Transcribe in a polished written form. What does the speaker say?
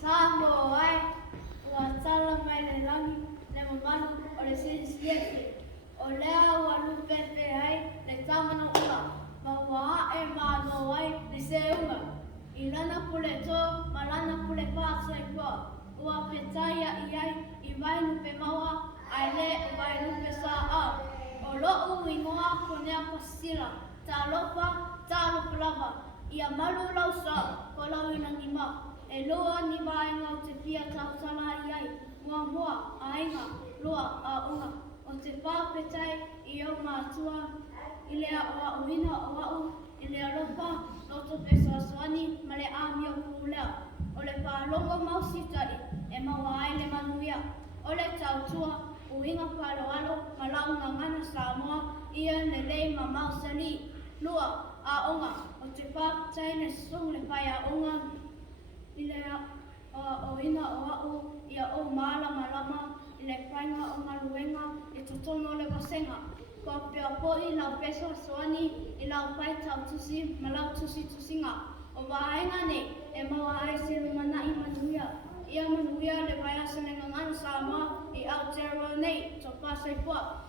Samoa ua tala mai le langi le mamanu o le silisiefi. O lea ua lupepe ai le tamana ua ma ua ae mano ai le seunga. I lana pule tō ma lana pule pāsai kua. Ua petaia i ai i vai lupe maua ai le o vai lupe sa au. O loo ingoa Caunneia pasila. Tā lopa, tā lopa lava. Ia malu lau sa ko lau inangi ma. E loa ni vaenga o te pia tautala i ai. Mua mua a inga, loa a unga. O te pāpetai i au mātua. I lea o a uina o au. I lea lopa, loto pesa soani ma le ami o kūlea. O le pālongo mausitai e maua ai le manuia. O le tautua, uinga pāloalo ma launga ngana Samoa ia le lei ma mausali. Lua a unga, o te pāpetai ne sung le pai a unga. I lea o ina o au ia o maala malama i le prainga o maluenga i totono le wasenga. Ko pia poi lau peso soani i lau pai tau tusi ma lau tusi tusinga. O vaenga ne e maua ai se lumana i manuia. Ia manuia le vai asenenga ngana Samoa i Aotearoa nei, to pasai pua.